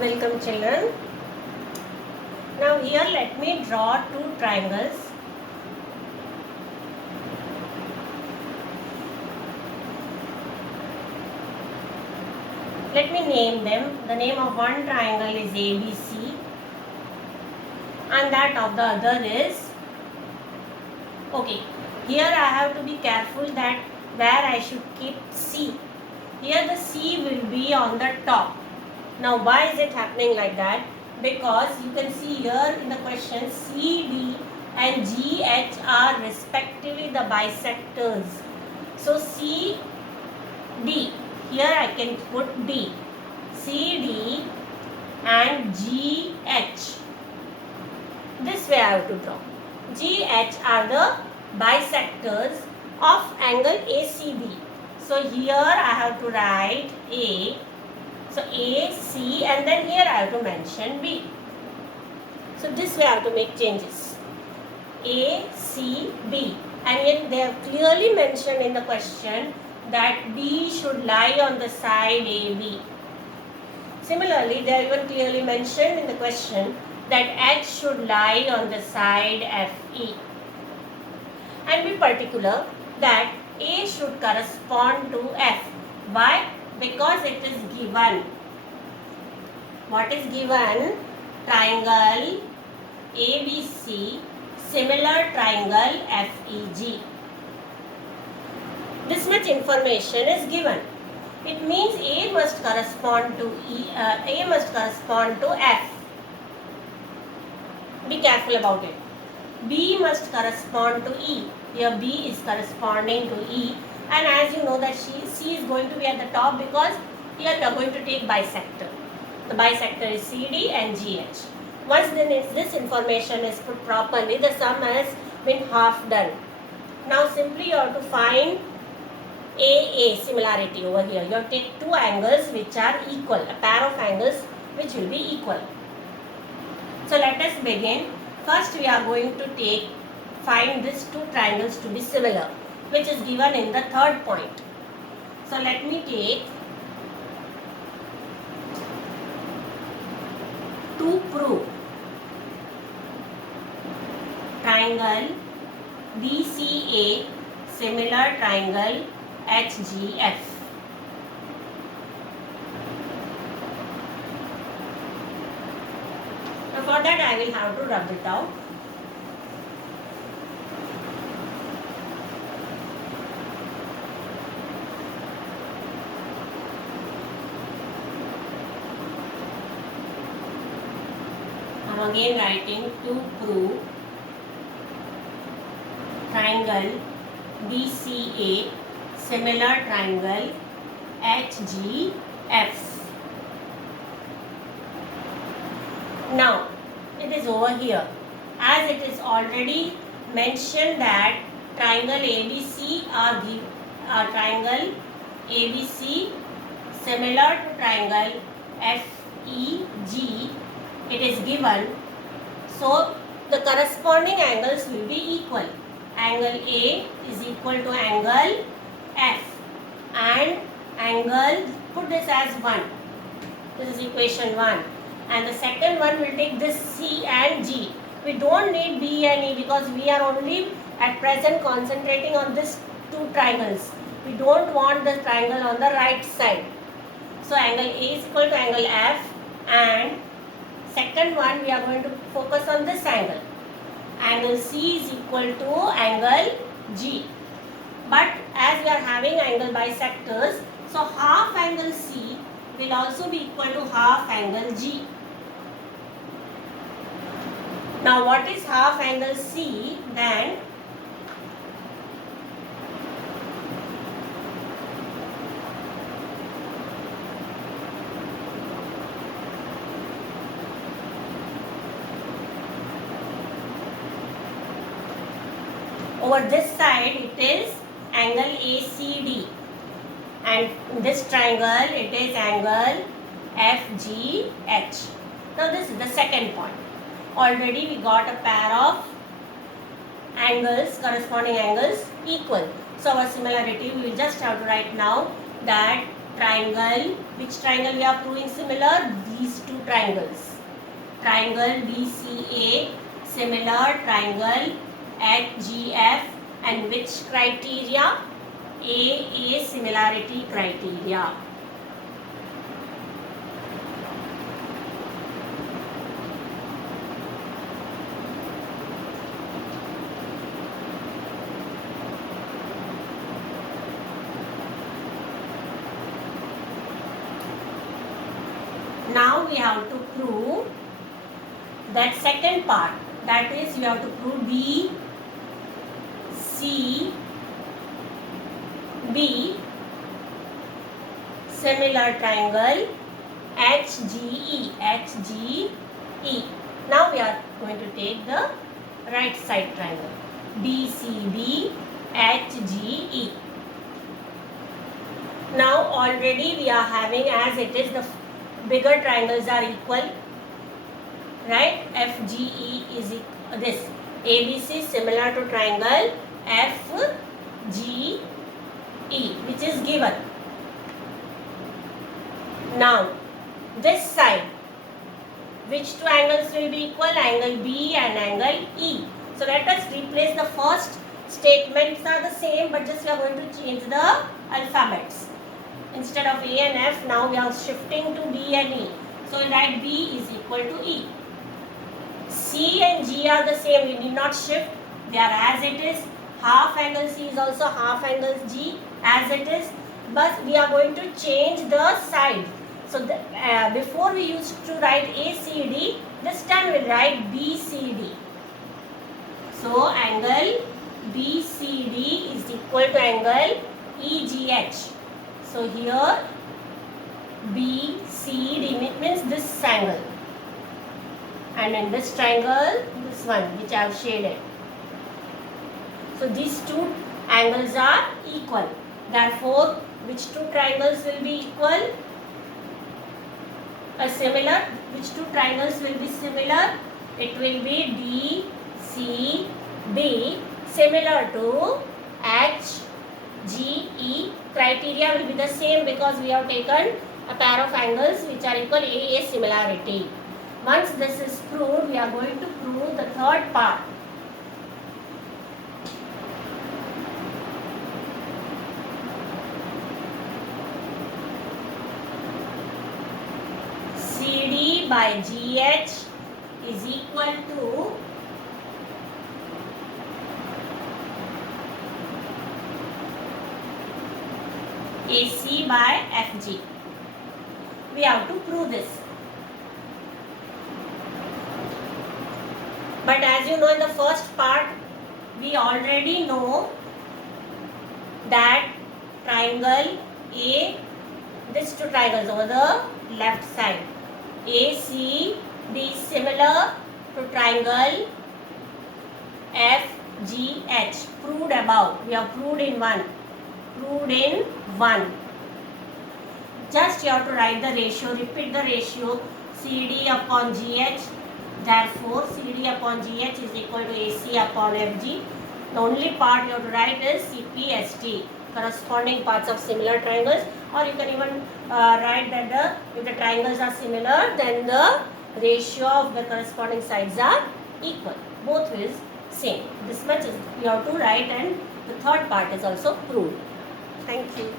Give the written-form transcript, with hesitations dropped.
Welcome children. Now here let me draw two triangles. Let me name them. The name of one triangle is ABC and that of the other is okay. Here I have to be careful that where I should keep C. Here the C will be on the top. Now why is it happening like that? Because you can see here in the question CD and GH are respectively the bisectors. So CD, here I can put D. CD and GH. This way I have to draw. GH are the bisectors of angle ACB. So here I have to write A. So A, C and then here I have to mention B. So this way I have to make changes. A, C, B. And yet they are clearly mentioned in the question that B should lie on the side AB. Similarly, they are even clearly mentioned in the question that H should lie on the side FE. And be particular that A should correspond to F. Why? Because it is given. What is given? Triangle ABC, similar triangle FEG. This much information is given. It means A must correspond to A must correspond to F. Be careful about it. B must correspond to E. Here B is corresponding to E. And as you know that C is going to be at the top because here we are going to take bisector. The bisector is CD and GH. Once then this information is put properly, the sum has been half done. Now simply you have to find AA similarity over here. You have to take two angles which are equal, a pair of angles which will be equal. So let us begin. First we are going to find these two triangles to be similar, which is given in the third point. So let me take to prove triangle BCA similar triangle HGF. Now for that I will have to rub it out. Again writing to prove triangle BCA similar triangle HGF. Now it is over here, as it is already mentioned that triangle ABC are triangle ABC similar to triangle FEG. It is given, so the corresponding angles will be equal. Angle A is equal to angle F and angle, put this as 1. This is equation 1 and the second one will take this C and G. We don't need B and E because we are only at present concentrating on these two triangles. We don't want the triangle on the right side. So angle A is equal to angle F and second one we are going to focus on this angle. Angle C is equal to angle G. But as we are having angle bisectors, so half angle C will also be equal to half angle G. Now what is half angle C then? Over this side it is angle ACD and in this triangle it is angle FGH. Now this is the second point. Already we got a pair of angles, corresponding angles equal. So our similarity we will just have to write now that triangle. Which triangle we are proving similar? These two triangles. Triangle BCA, similar triangle HGF, and which criteria? AA similarity criteria. Now we have to prove that second part, that is you have to prove B, C, B similar triangle HGE, HGE. Now we are going to take the right side triangle BCD, HGE. Now already we are having, as it is, the bigger triangles are equal, right? FGE is this. ABC similar to triangle FGE, which is given. Now this side, which two angles will be equal? Angle B and angle E. So let us replace the first statements are the same, but just we are going to change the alphabets. Instead of A and F, now we are shifting to B and E. So we'll write B is equal to E. C and G are the same, we need not shift. They are as it is. Half angle C is also half angle G as it is. But we are going to change the side. So before we used to write ACD, this time we'll write BCD. So angle BCD is equal to angle EGH. So here BCD means this angle, and in this triangle this one which I have shaded. So these two angles are equal. Therefore, which two triangles will be equal? Similar. Which two triangles will be similar? It will be DCB, similar to HGE. Criteria will be the same because we have taken a pair of angles which are equal, AA similarity. Once this is proved, we are going to prove the third part. CD by GH is equal to AC by FG. We have to prove this. But as you know, in the first part, we already know that triangle A, these two triangles over the left side, ACD is similar to triangle FGH. Proved above. We have proved in one. Proved in 1. Just you have to write the ratio, repeat the ratio, CD upon GH. Therefore, CD upon GH is equal to AC upon FG. The only part you have to write is CPST, corresponding parts of similar triangles, or you can even write that if the triangles are similar, then the ratio of the corresponding sides are equal. Both is same. This much is you have to write, and the third part is also proved. Thank you.